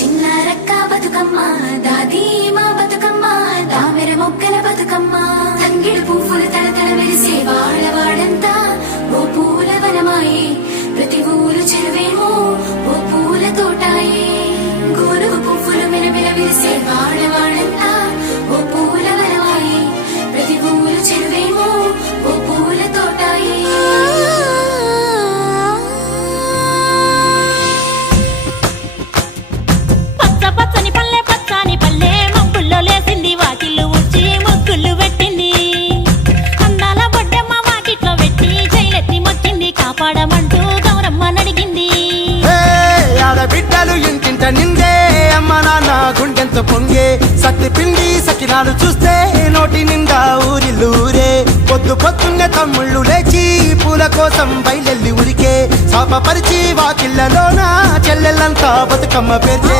చిన్నారక్క బతుకమ్మ దాది మా బతుకమ్మ దామెర మొక్కల బతుకమ్మ తంగిడు పువ్వులు తలతల మెరిసే వాడవాడంతా ఓ పూల వనమాయే ప్రతి ఊరు చెరువేమో ఓ పూల తోటాయే గోరుగు పువ్వులు మెరమెర విరిసే వాడవాడంతా ఓ పూల వనమాయే ప్రతి ఊరు చెరువేమో ఓ పూల తోటాయే పచ్చని పల్లె పచ్చని పల్లె మబ్బుల్లో లేసింది వాకిళ్ళు ఊడ్చి ముగ్గులు పెట్టింది అందాల బొడ్డమ్మ వాకిట్లో పెట్టి జైలెత్తి మొక్కింది కాపాడమంటూ గౌరమ్మ నడిగింది ఆడబిడ్డలు ఇంటింట నిందే అమ్మ నాన్న గుండెంత పొంగే సత్తి పిండి సకినాలు చూస్తే నోటి నిండా ఊరిల్లూరే పొద్దు పొద్దున్నే తమ్ముళ్ళు లేచి పూల కోసం బయలెల్లి ఉరికే శాపపరిచి వాకిళ్ళలోన చెల్లెళ్ళంతా బతుకమ్మ పేర్చే